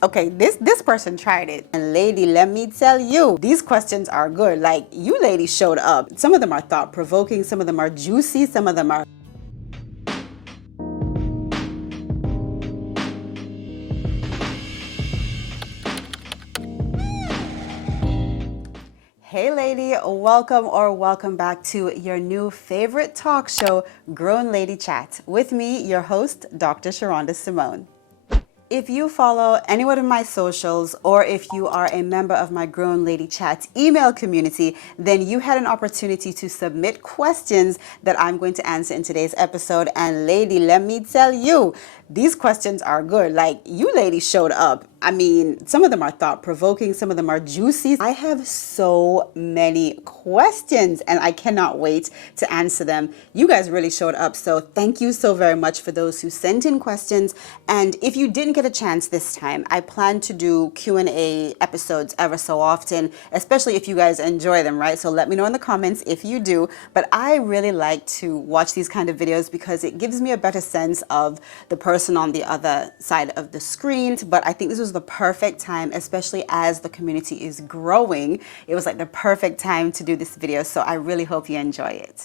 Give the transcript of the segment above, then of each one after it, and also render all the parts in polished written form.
Okay, this person tried it. And lady, let me tell you, these questions are good. Like, you ladies showed up. Some of them are thought-provoking, some of them are juicy, some of them are... Hey lady, welcome back to your new favorite talk show, Grown Lady Chat, with me, your host, Dr. Sherunda Simone. If you follow any one of my socials, or if you are a member of my Grown Lady Chat email community, then you had an opportunity to submit questions that I'm going to answer in today's episode. And lady, let me tell you, these questions are good. Like, you ladies showed up. I mean, some of them are thought-provoking, some of them are juicy. I have so many questions and I cannot wait to answer them. You guys really showed up, so thank you so very much for those who sent in questions. And if you didn't get a chance this time, I plan to do Q&A episodes ever so often, especially if you guys enjoy them, right? So let me know in the comments if you do. But I really like to watch these kind of videos because it gives me a better sense of the person on the other side of the screen. But I think this was the perfect time, especially as the community is growing. It was like the perfect time to do this video, so I really hope you enjoy it.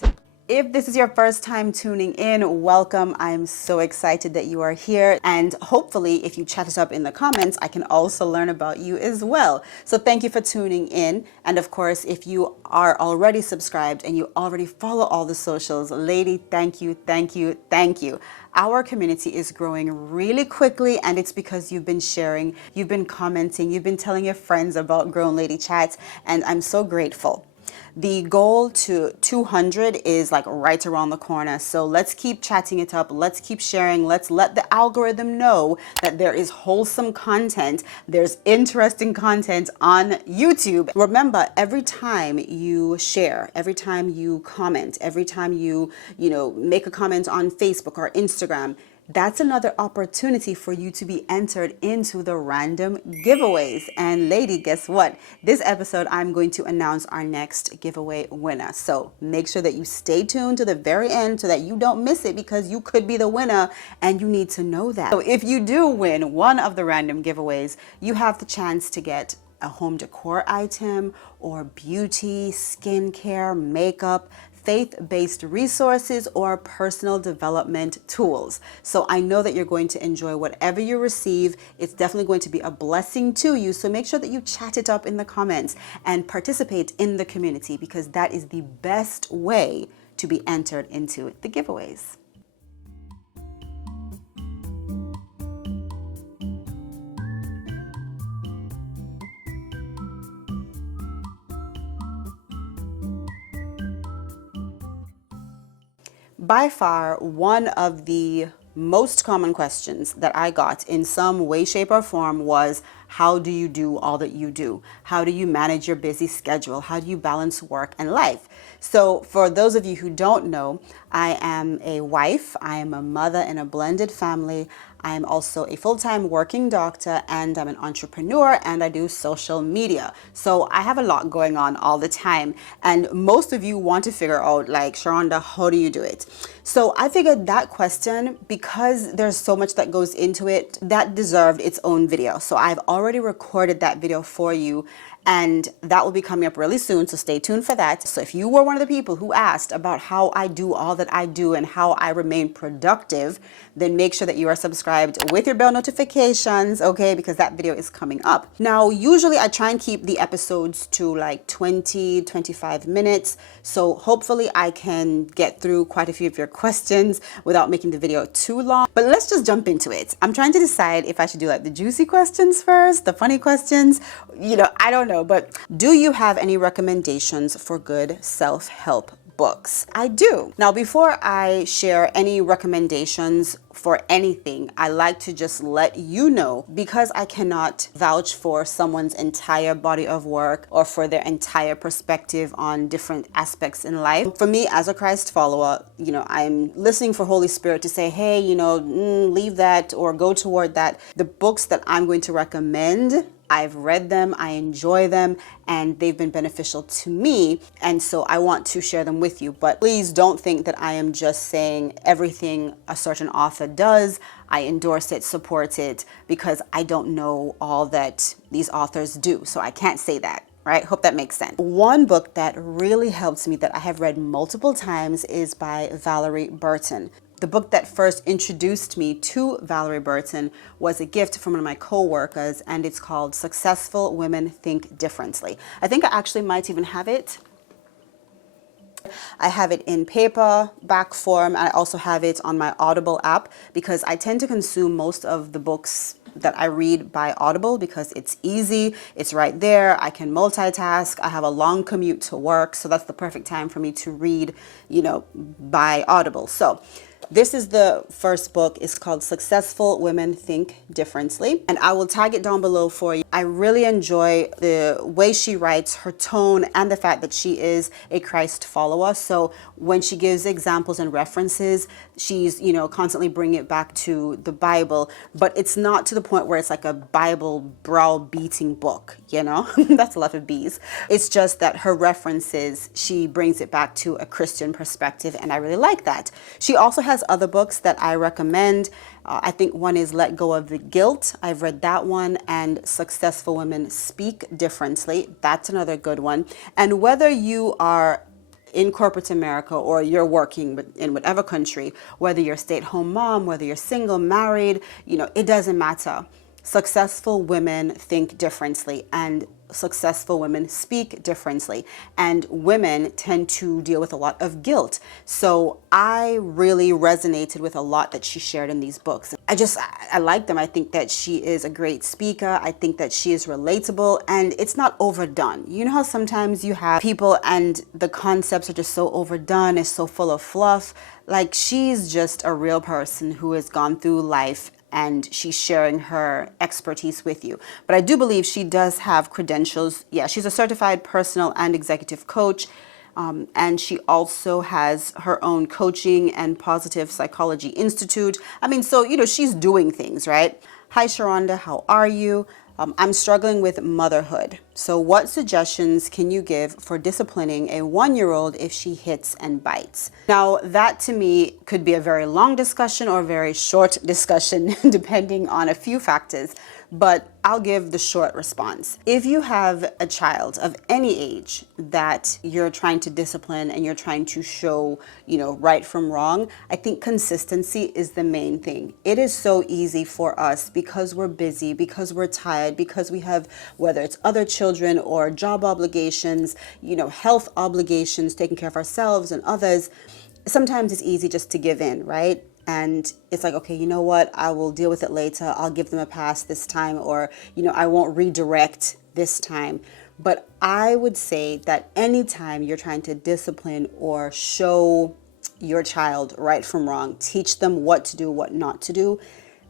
If this is your first time tuning in, welcome. I'm so excited that you are here, and hopefully if you chat us up in the comments, I can also learn about you as well. So thank you for tuning in, and of course, if you are already subscribed and you already follow all the socials, lady, thank you, thank you, thank you. Our community is growing really quickly, and it's because you've been sharing, you've been commenting, you've been telling your friends about Grown Lady Chats, and I'm so grateful. The goal to 200 is like right around the corner. So let's keep chatting it up. Let's keep sharing. Let's let the algorithm know that there is wholesome content. There's interesting content on YouTube. Remember, every time you share, every time you comment, every time you make a comment on Facebook or Instagram, that's another opportunity for you to be entered into the random giveaways. And lady, guess what? This episode, I'm going to announce our next giveaway winner. So make sure that you stay tuned to the very end so that you don't miss it, because you could be the winner and you need to know that. So if you do win one of the random giveaways, you have the chance to get a home decor item or beauty, skincare, makeup, faith-based resources, or personal development tools. So I know that you're going to enjoy whatever you receive. It's definitely going to be a blessing to you. So make sure that you chat it up in the comments and participate in the community, because that is the best way to be entered into the giveaways. By far, one of the most common questions that I got in some way, shape, or form was, how do you do all that you do? How do you manage your busy schedule? How do you balance work and life? So for those of you who don't know, I am a wife, I am a mother in a blended family, I am also a full-time working doctor, and I'm an entrepreneur, and I do social media. So I have a lot going on all the time. And most of you want to figure out, like, Sherunda, how do you do it? So I figured that question, because there's so much that goes into it, that deserved its own video. So I've already recorded that video for you, and that will be coming up really soon, so stay tuned for that. So if you were one of the people who asked about how I do all that I do and how I remain productive, then make sure that you are subscribed with your bell notifications, okay, because that video is coming up. Now, usually I try and keep the episodes to like 20-25 minutes, so hopefully I can get through quite a few of your questions without making the video too long. But let's just jump into it. I'm trying to decide if I should do like the juicy questions first, the funny questions, I don't know. But do you have any recommendations for good self-help books? I do. Now, before I share any recommendations for anything, I like to just let you know, because I cannot vouch for someone's entire body of work or for their entire perspective on different aspects in life. For me, as a Christ follower, I'm listening for Holy Spirit to say, hey, leave that or go toward that. The books that I'm going to recommend, I've read them, I enjoy them, and they've been beneficial to me. And so I want to share them with you. But please don't think that I am just saying everything a certain author does, I endorse it, support it, because I don't know all that these authors do. So I can't say that. Right? Hope that makes sense. One book that really helps me that I have read multiple times is by Valerie Burton. The book that first introduced me to Valerie Burton was a gift from one of my coworkers, and it's called Successful Women Think Differently. I think I actually might even have it. I have it in paperback form. I also have it on my Audible app because I tend to consume most of the books that I read by Audible because it's easy, it's right there, I can multitask, I have a long commute to work, so that's the perfect time for me to read, by Audible. So this is the first book. It's called Successful Women Think Differently, and I will tag it down below for you. I really enjoy the way she writes, her tone, and the fact that she is a Christ follower. So when she gives examples and references, she's, constantly bringing it back to the Bible, but it's not to the point where it's like a Bible browbeating book, That's a lot of B's. It's just that her references, she brings it back to a Christian perspective, and I really like that. She also has other books that I recommend. I think one is Let Go of the Guilt. I've read that one, and Successful Women Speak Differently. That's another good one. And whether you are in corporate America or you're working in whatever country, whether you're a stay-at-home mom, whether you're single, married, it doesn't matter. Successful women think differently, and successful women speak differently, and women tend to deal with a lot of guilt. So I really resonated with a lot that she shared in these books. I like them. I think that she is a great speaker. I think that she is relatable, and it's not overdone. You know how sometimes you have people and the concepts are just so overdone, it's so full of fluff. Like, she's just a real person who has gone through life, and she's sharing her expertise with you. But I do believe she does have credentials. Yeah, she's a certified personal and executive coach. And she also has her own coaching and positive psychology institute. So, she's doing things, right? Hi, Sherunda, how are you? I'm struggling with motherhood. So what suggestions can you give for disciplining a 1-year-old if she hits and bites? Now, that to me could be a very long discussion or a very short discussion, depending on a few factors, but I'll give the short response. If you have a child of any age that you're trying to discipline and you're trying to show, right from wrong, I think consistency is the main thing. It is so easy for us because we're busy, because we're tired, because we have, whether it's other children or job obligations, health obligations, taking care of ourselves and others. Sometimes it's easy just to give in, right? And it's like, okay, you know what? I will deal with it later. I'll give them a pass this time, or, I won't redirect this time. But I would say that anytime you're trying to discipline or show your child right from wrong, teach them what to do, what not to do,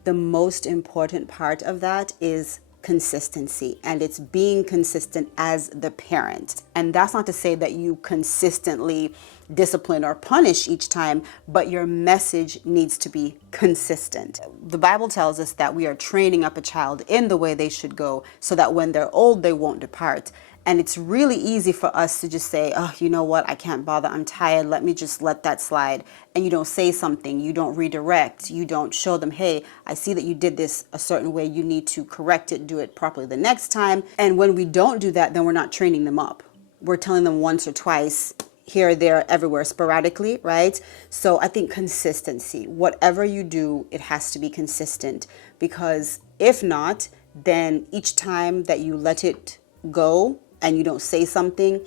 the most important part of that is consistency, and it's being consistent as the parent. And that's not to say that you consistently discipline or punish each time, but your message needs to be consistent. The Bible tells us that we are training up a child in the way they should go, so that when they're old, they won't depart. And it's really easy for us to just say, oh, you know what? I can't bother. I'm tired. Let me just let that slide. And you don't say something. You don't redirect. You don't show them, hey, I see that you did this a certain way. You need to correct it, do it properly the next time. And when we don't do that, then we're not training them up. We're telling them once or twice, here, there, everywhere, sporadically, right? So I think consistency. Whatever you do, it has to be consistent, because if not, then each time that you let it go and you don't say something,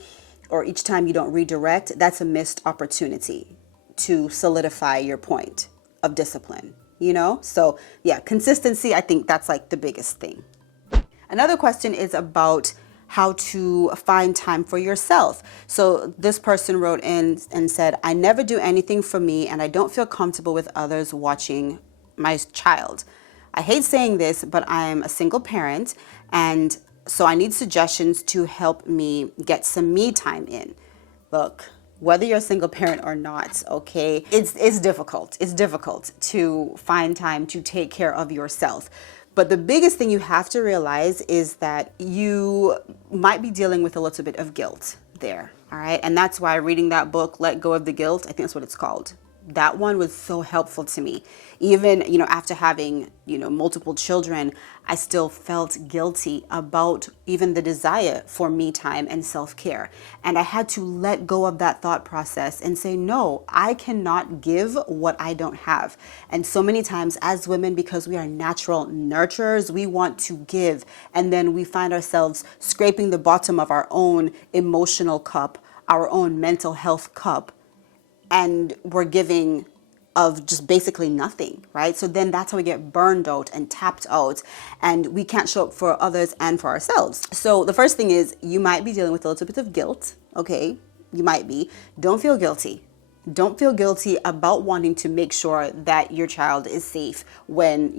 or each time you don't redirect, that's a missed opportunity to solidify your point of discipline, So yeah, consistency, I think that's like the biggest thing. Another question is about how to find time for yourself. So this person wrote in and said, I never do anything for me, and I don't feel comfortable with others watching my child. I hate saying this, but I'm a single parent, and so I need suggestions to help me get some me time in. Look, whether you're a single parent or not, okay, it's difficult. It's difficult to find time to take care of yourself. But the biggest thing you have to realize is that you might be dealing with a little bit of guilt there. All right. And that's why reading that book, Let Go of the Guilt, I think that's what it's called. That one was so helpful to me. Even, after having, multiple children, I still felt guilty about even the desire for me time and self-care. And I had to let go of that thought process and say, no, I cannot give what I don't have. And so many times as women, because we are natural nurturers, we want to give. And then we find ourselves scraping the bottom of our own emotional cup, our own mental health cup, and we're giving of just basically nothing, right? So then that's how we get burned out and tapped out, and we can't show up for others and for ourselves. So the first thing is, you might be dealing with a little bit of guilt, okay? You might be. Don't feel guilty. Don't feel guilty about wanting to make sure that your child is safe when,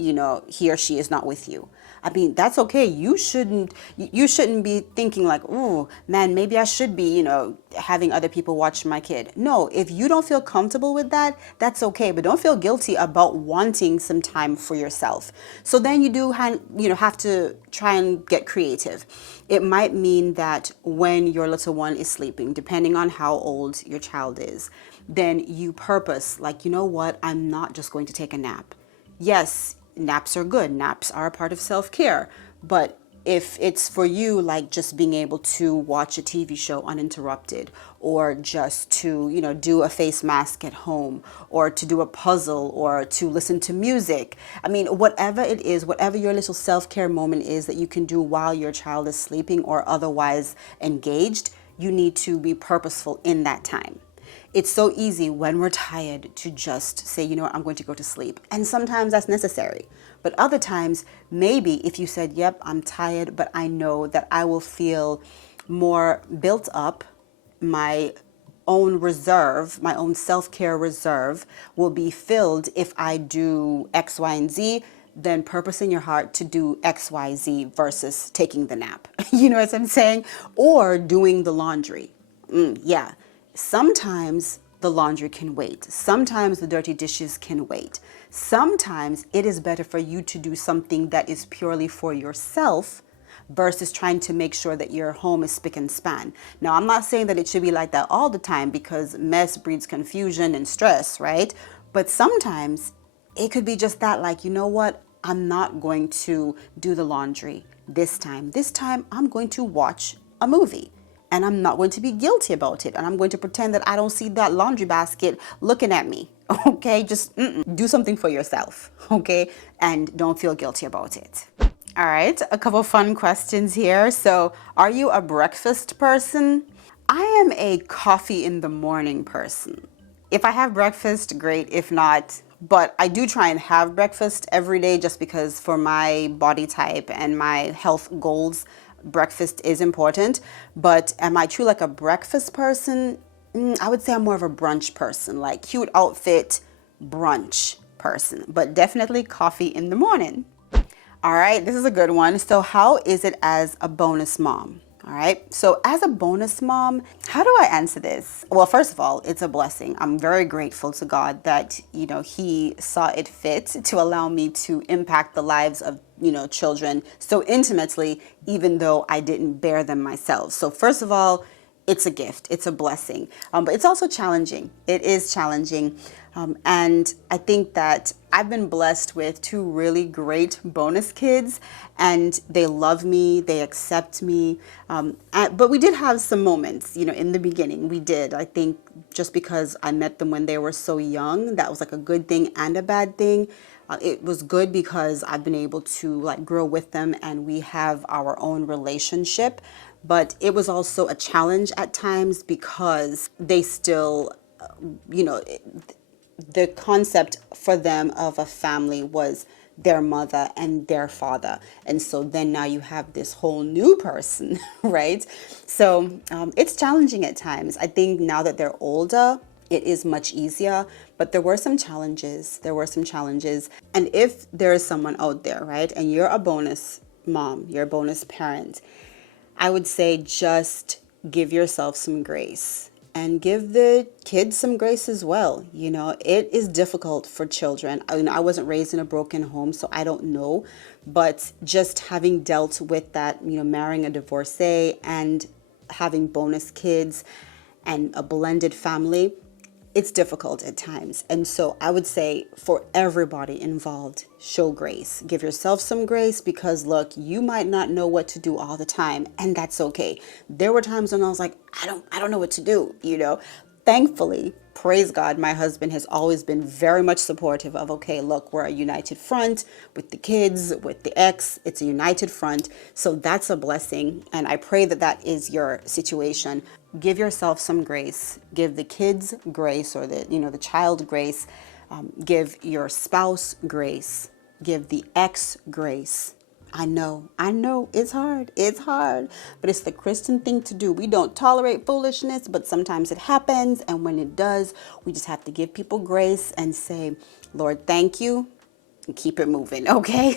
he or she is not with you. I mean, that's okay. You shouldn't be thinking like, oh man, maybe I should be, having other people watch my kid. No, if you don't feel comfortable with that, that's okay. But don't feel guilty about wanting some time for yourself. So then you do, have to try and get creative. It might mean that when your little one is sleeping, depending on how old your child is, then you purpose like, you know what, I'm not just going to take a nap. Yes, naps are good. Naps are a part of self-care. But if it's for you, like just being able to watch a TV show uninterrupted, or just to, do a face mask at home, or to do a puzzle, or to listen to music. I mean, whatever it is, whatever your little self-care moment is that you can do while your child is sleeping or otherwise engaged, you need to be purposeful in that time. It's so easy when we're tired to just say, you know what, I'm going to go to sleep. And sometimes that's necessary. But other times, maybe if you said, yep, I'm tired, but I know that I will feel more built up, my own reserve, my own self-care reserve will be filled if I do X, Y, and Z, then purpose in your heart to do X, Y, Z versus taking the nap. You know what I'm saying? Or doing the laundry. Yeah. Sometimes the laundry can wait. Sometimes the dirty dishes can wait. Sometimes it is better for you to do something that is purely for yourself versus trying to make sure that your home is spick and span. Now, I'm not saying that it should be like that all the time, because mess breeds confusion and stress, right? But sometimes it could be just that, like, you know what? I'm not going to do the laundry this time. This time I'm going to watch a movie. And I'm not going to be guilty about it. And I'm going to pretend that I don't see that laundry basket looking at me. Okay, just do something for yourself. Okay, and don't feel guilty about it. All right, a couple fun questions here. So, are you a breakfast person? I am a coffee in the morning person. If I have breakfast, great. If not, but I do try and have breakfast every day just because for my body type and my health goals, breakfast is important. But am I true like a breakfast person? I would say I'm more of a brunch person, like cute outfit, brunch person, but definitely coffee in the morning. All right, this is a good one. So how is it as a bonus mom? All right, so as a bonus mom, how do I answer this? Well, first of all, it's a blessing. I'm very grateful to God that, He saw it fit to allow me to impact the lives of, children so intimately, even though I didn't bear them myself. So first of all, it's a gift. It's a blessing. But it's also challenging. It is challenging. And I think that I've been blessed with two really great bonus kids, and they love me, they accept me. But we did have some moments, in the beginning. We did. I think just because I met them when they were so young, that was like a good thing and a bad thing. It was good because I've been able to like grow with them and we have our own relationship. But it was also a challenge at times because they still, the concept for them of a family was their mother and their father. And so then now you have this whole new person, right? So it's challenging at times. I think now that they're older, it is much easier, but there were some challenges. And if there is someone out there, right, and you're a bonus mom, you're a bonus parent, I would say just give yourself some grace and give the kids some grace as well. It is difficult for children. I wasn't raised in a broken home, so I don't know. But just having dealt with that, marrying a divorcee and having bonus kids and a blended family, it's difficult at times. And so I would say for everybody involved, show grace. Give yourself some grace because look, you might not know what to do all the time, and that's okay. There were times when I was like, I don't know what to do, Thankfully, praise God, my husband has always been very much supportive of, okay, look, we're a united front with the kids, with the ex, it's a united front. So that's a blessing. And I pray that that is your situation. Give yourself some grace, give the kids grace, or the child grace, give your spouse grace, give the ex grace. I know it's hard, but it's the Christian thing to do. We don't tolerate foolishness, but sometimes it happens. And when it does, we just have to give people grace and say, Lord, thank you, and keep it moving, okay?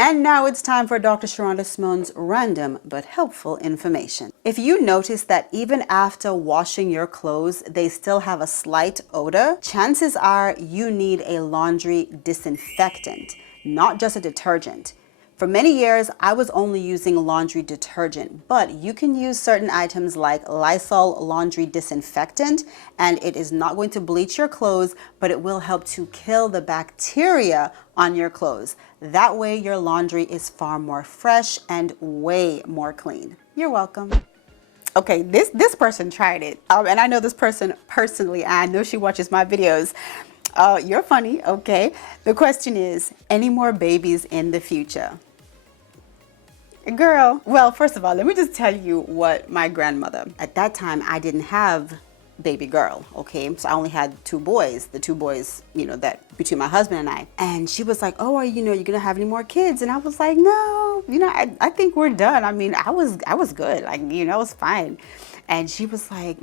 And now it's time for Dr. Sherunda Simone's random but helpful information. If you notice that even after washing your clothes, they still have a slight odor, chances are you need a laundry disinfectant, not just a detergent. For many years, I was only using laundry detergent, but you can use certain items like Lysol laundry disinfectant, and it is not going to bleach your clothes, but it will help to kill the bacteria on your clothes. That way, your laundry is far more fresh and way more clean. You're welcome. Okay, this person tried it, and I know this person personally. I know she watches my videos. You're funny, okay? The question is, any more babies in the future? Girl, well, first of all, let me just tell you what my grandmother, at that time, I didn't have baby girl, okay? So I only had two boys, the two boys, that between my husband and I. And she was like, oh, are you gonna have any more kids? And I was like, no, I think we're done. I mean, I was good, like, I was fine. And she was like,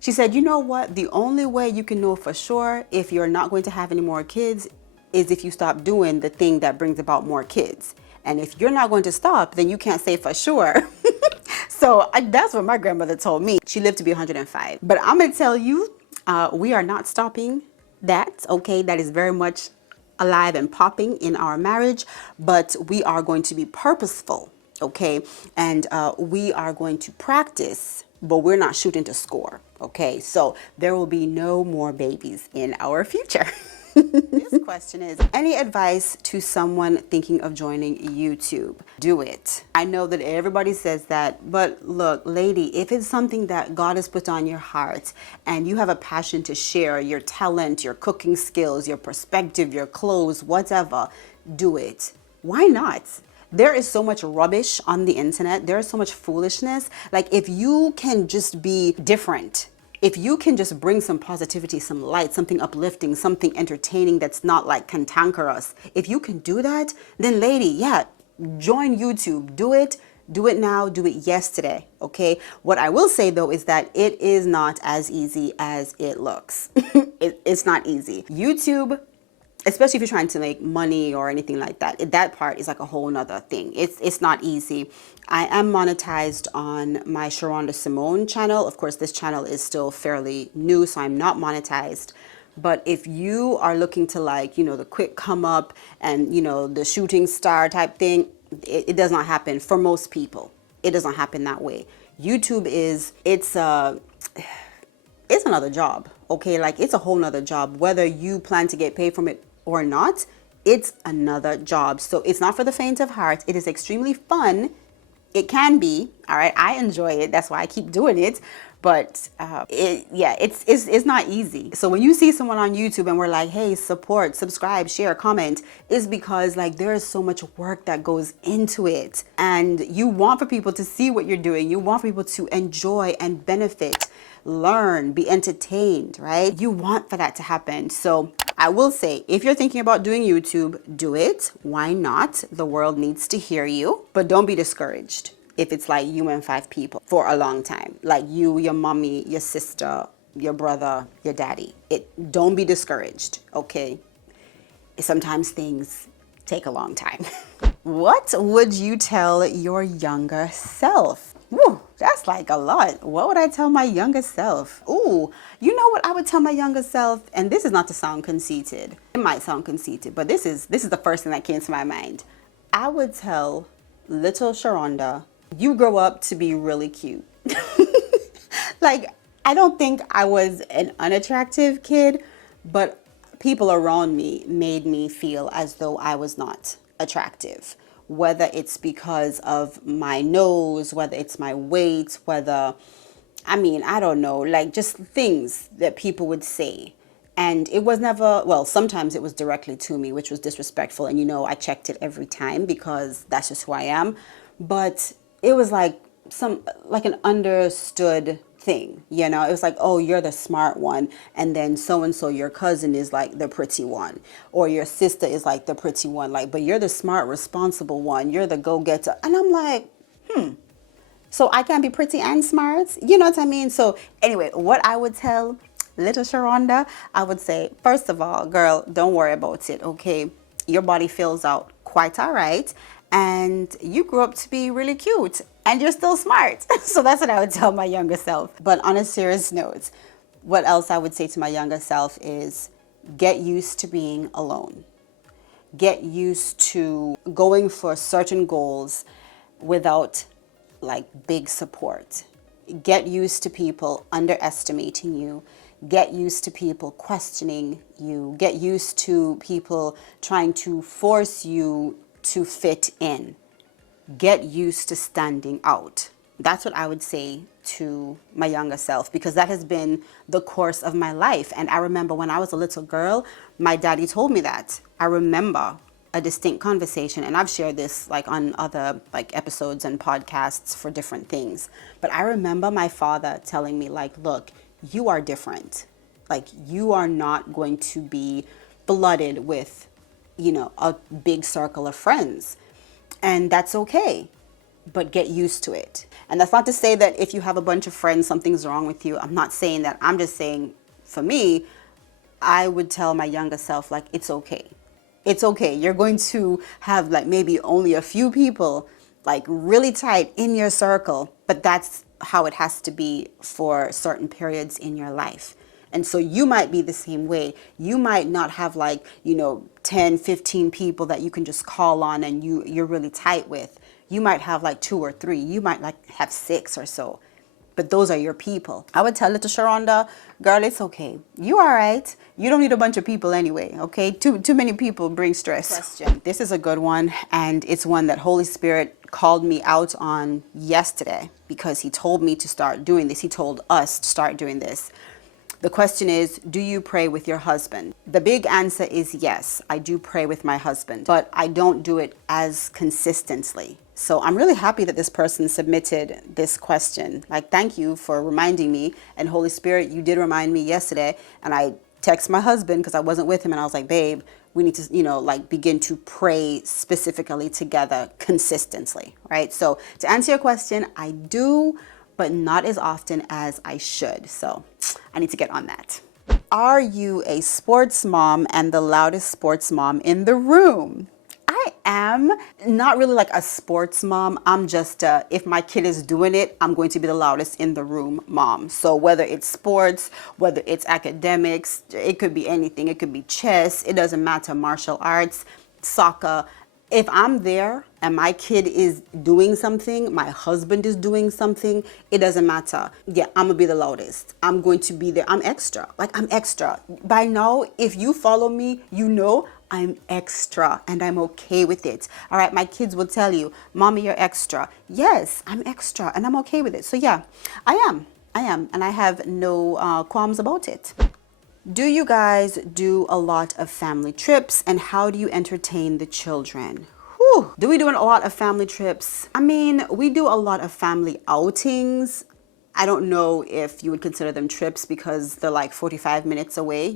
She said, you know what? The only way you can know for sure if you're not going to have any more kids is if you stop doing the thing that brings about more kids. And if you're not going to stop, then you can't say for sure. So that's what my grandmother told me. She lived to be 105. But I'm going to tell you, we are not stopping that, okay? That is very much alive and popping in our marriage. But we are going to be purposeful, okay? And we are going to practice, but we're not shooting to score, okay? So there will be no more babies in our future. This question is, any advice to someone thinking of joining YouTube? Do it. I know that everybody says that, but look, lady, if it's something that God has put on your heart and you have a passion to share your talent, your cooking skills, your perspective, your clothes, whatever, do it. Why not? There is so much rubbish on the internet. There is so much foolishness. Like, if you can just be different, if you can just bring some positivity, some light, something uplifting, something entertaining that's not like cantankerous, if you can do that, then lady, yeah, join YouTube. Do it now, do it yesterday, okay? What I will say though is that it is not as easy as it looks. It's not easy. YouTube, especially if you're trying to make money or anything like that, that part is like a whole nother thing. It's not easy. I am monetized on my Sherunda Simone channel. Of course, this channel is still fairly new, so I'm not monetized. But if you are looking to the quick come up and, the shooting star type thing, it does not happen for most people. It does not happen that way. YouTube it's another job, okay? Like, it's a whole nother job. Whether you plan to get paid from it or not, it's another job. So it's not for the faint of heart. It is extremely fun. It can be, all right? I enjoy it. That's why I keep doing it. But it's not easy. So when you see someone on YouTube and we're like, hey, support, subscribe, share, comment, is because there is so much work that goes into it. And you want for people to see what you're doing. You want for people to enjoy and benefit, learn, be entertained, right? You want for that to happen. So I will say, if you're thinking about doing YouTube, do it. Why not? The world needs to hear you. But don't be discouraged if it's like you and 5 people for a long time. Like you, your mommy, your sister, your brother, your daddy. Don't be discouraged, okay? Sometimes things take a long time. What would you tell your younger self? Woo, that's like a lot. What would I tell my younger self? Ooh, you know what I would tell my younger self? And this is not to sound conceited. It might sound conceited, but this is the first thing that came to my mind. I would tell little Sharonda, you grow up to be really cute. Like, I don't think I was an unattractive kid, but people around me made me feel as though I was not attractive. Whether it's because of my nose, whether it's my weight, I don't know, like just things that people would say. And it was never, well, sometimes it was directly to me, which was disrespectful. And I checked it every time because that's just who I am. But it was like an understood thing. It was like, oh, you're the smart one, and then so and so, your cousin, is like the pretty one, or your sister is like the pretty one, like, but you're the smart, responsible one, you're the go-getter. And I'm like, so I can be pretty and smart, you know what I mean? So anyway, what I would tell little Sharonda, I would say, first of all, girl, don't worry about it, okay? Your body fills out quite all right, and you grew up to be really cute, and you're still smart. So that's what I would tell my younger self. But on a serious note, what else I would say to my younger self is get used to being alone. Get used to going for certain goals without like big support. Get used to people underestimating you. Get used to people questioning you. Get used to people trying to force you to fit in. Get used to standing out. That's what I would say to my younger self, because that has been the course of my life. And I remember when I was a little girl, my daddy told me that. I remember a distinct conversation, and I've shared this like on other like episodes and podcasts for different things. But I remember my father telling me, like, look, you are different. Like, you are not going to be flooded with, a big circle of friends. And that's okay, but get used to it. And that's not to say that if you have a bunch of friends, something's wrong with you. I'm not saying that. I'm just saying, for me, I would tell my younger self, like, it's okay. It's okay. You're going to have like maybe only a few people like really tight in your circle, but that's how it has to be for certain periods in your life. And so you might be the same way. You might not have like, 10, 15 people that you can just call on and you're really tight with. You might have like 2 or 3. You might like have 6 or so. But those are your people. I would tell little Sharonda, girl, it's okay. You all right. You don't need a bunch of people anyway, okay? Too many people bring stress. Question. This is a good one, and it's one that Holy Spirit called me out on yesterday because he told me to start doing this. He told us to start doing this. The question is, do you pray with your husband? The big answer is yes, I do pray with my husband, but I don't do it as consistently. So I'm really happy that this person submitted this question. Like, thank you for reminding me. And Holy Spirit, you did remind me yesterday. And I text my husband because I wasn't with him. And I was like, babe, we need to, begin to pray specifically together consistently, right? So to answer your question, I do, but not as often as I should. So I need to get on that. Are you a sports mom and the loudest sports mom in the room? I am not really like a sports mom. I'm just, if my kid is doing it, I'm going to be the loudest in the room mom. So whether it's sports, whether it's academics, it could be anything. It could be chess. It doesn't matter. Martial arts, soccer. If I'm there and my kid is doing something, my husband is doing something, it doesn't matter. Yeah, I'm gonna be the loudest. I'm going to be there. I'm extra. Like, I'm extra. By now, if you follow me, I'm extra and I'm okay with it. All right, my kids will tell you, Mommy, you're extra. Yes, I'm extra and I'm okay with it. So yeah, I am. And I have no qualms about it. Do you guys do a lot of family trips, and how do you entertain the children? Whew. Do we do a lot of family trips? I mean, we do a lot of family outings. I don't know if you would consider them trips because they're like 45 minutes away.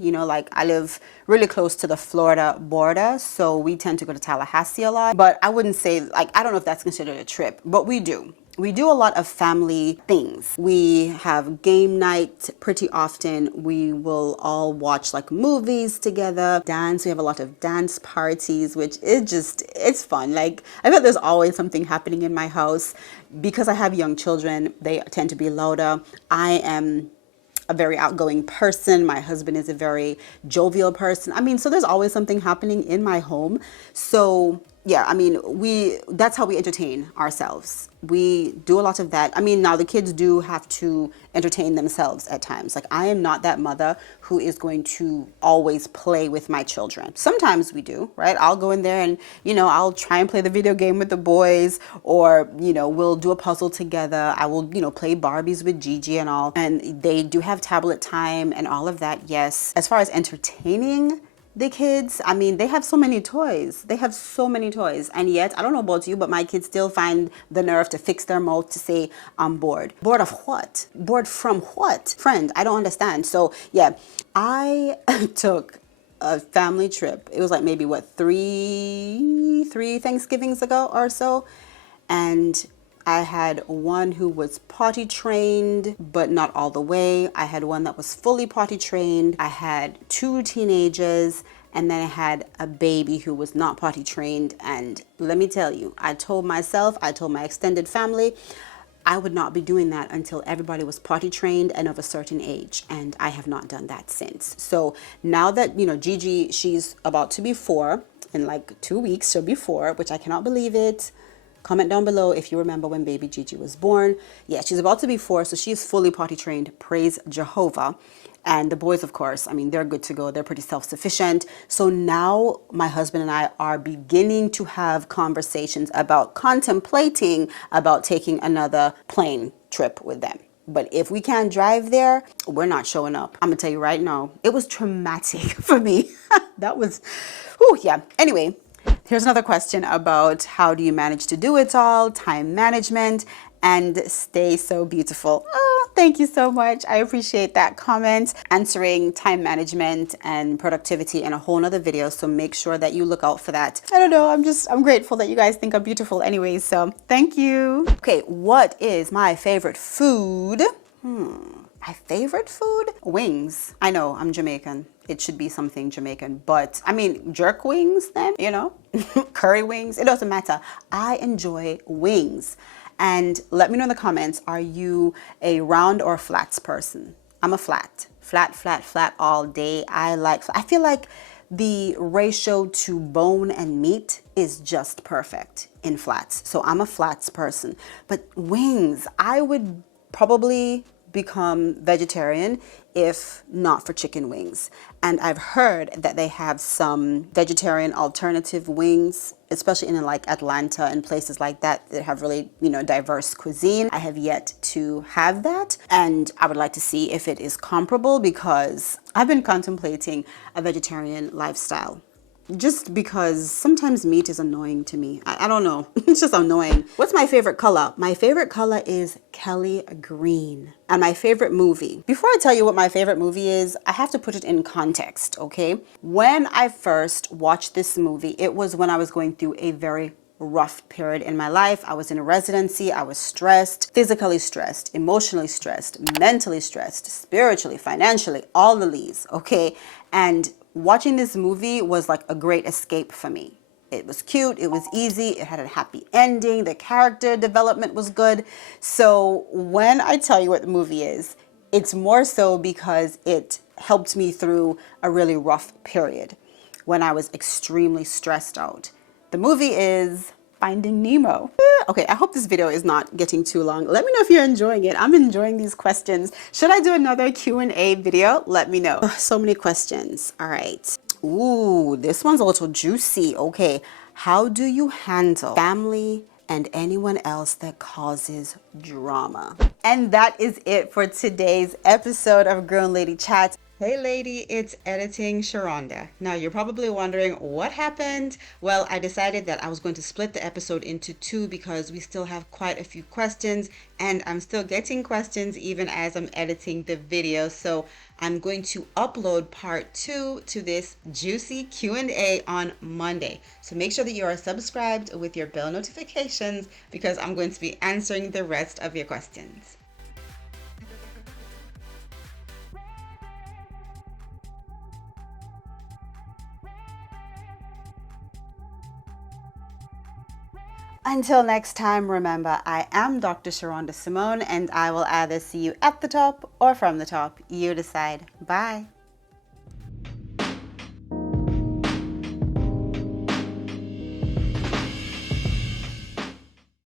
I live really close to the Florida border, so we tend to go to Tallahassee a lot. But I wouldn't say, I don't know if that's considered a trip, but we do. we do a lot of family things. We have game night pretty often. We will all watch like movies together, dance. We have a lot of dance parties, which it's fun. Like, I bet there's always something happening in my house. Because I have young children, they tend to be louder. I am a very outgoing person. My husband is a very jovial person. I mean, so there's always something happening in my home. So yeah, I mean, that's how we entertain ourselves. We do a lot of that. I mean, now the kids do have to entertain themselves at times. Like, I am not that mother who is going to always play with my children. Sometimes we do, right? I'll go in there and, I'll try and play the video game with the boys, or, we'll do a puzzle together. I will, play Barbies with Gigi and all. And they do have tablet time and all of that, yes. As far as entertaining the kids, I mean, they have so many toys. They have so many toys. And yet, I don't know about you, but my kids still find the nerve to fix their mouth to say, I'm bored. Bored of what? Bored from what? Friend, I don't understand. So yeah, I took a family trip. It was like maybe three Thanksgivings ago or so. And I had one who was potty trained, but not all the way. I had one that was fully potty trained. I had 2 teenagers, and then I had a baby who was not potty trained. And let me tell you, I told my extended family, I would not be doing that until everybody was potty trained and of a certain age. And I have not done that since. So now that, Gigi, she's about to be 4. In like 2 weeks, she'll be 4, which I cannot believe it. Comment down below if you remember when baby Gigi was born. Yeah, she's about to be 4, so she's fully potty trained. Praise Jehovah. And the boys, of course, I mean, they're good to go. They're pretty self-sufficient. So now my husband and I are beginning to have conversations about contemplating about taking another plane trip with them. But if we can't drive there, we're not showing up. I'm gonna tell you right now, it was traumatic for me. That was, yeah. Anyway, here's another question about how do you manage to do it all, time management, and stay so beautiful. Oh, thank you so much. I appreciate that comment. Answering time management and productivity in a whole nother video, so make sure that you look out for that. I don't know, I'm grateful that you guys think I'm beautiful anyway, so thank you. Okay, what is my favorite food? My favorite food? Wings. I know, I'm Jamaican. It should be something Jamaican, but I mean, jerk wings then, curry wings, it doesn't matter. I enjoy wings. And let me know in the comments, are you a round or flats person? I'm a flat all day. I feel like the ratio to bone and meat is just perfect in flats. So I'm a flats person, but wings, I would probably become vegetarian if not for chicken wings. And I've heard that they have some vegetarian alternative wings, especially in like Atlanta and places like that that have really, diverse cuisine. I have yet to have that, and I would like to see if it is comparable, because I've been contemplating a vegetarian lifestyle. Just because sometimes meat is annoying to me. I don't know. It's just annoying. What's my favorite color? My favorite color is Kelly green. And my favorite movie. Before I tell you what my favorite movie is, I have to put it in context, okay? When I first watched this movie, it was when I was going through a very rough period in my life. I was in a residency. I was stressed, physically stressed, emotionally stressed, mentally stressed, spiritually, financially, all the leaves, okay? And watching this movie was like a great escape for me. It was cute, it was easy, it had a happy ending, the character development was good. So when I tell you what the movie is, it's more so because it helped me through a really rough period when I was extremely stressed out. The movie is Finding Nemo. Okay, I hope this video is not getting too long. Let me know if you're enjoying it. I'm enjoying these questions. Should I do another Q&A video? Let me know. So many questions. All right. Ooh, this one's a little juicy. Okay, how do you handle family and anyone else that causes drama? And that is it for today's episode of Grown Lady Chat. Hey lady, it's Editing Sherunda. Now you're probably wondering what happened. Well, I decided that I was going to split the episode into 2 because we still have quite a few questions, and I'm still getting questions even as I'm editing the video. So I'm going to upload part 2 to this juicy Q&A on Monday. So make sure that you are subscribed with your bell notifications because I'm going to be answering the rest of your questions. Until next time, remember, I am Dr. Sherunda Simone, and I will either see you at the top or from the top. You decide. Bye.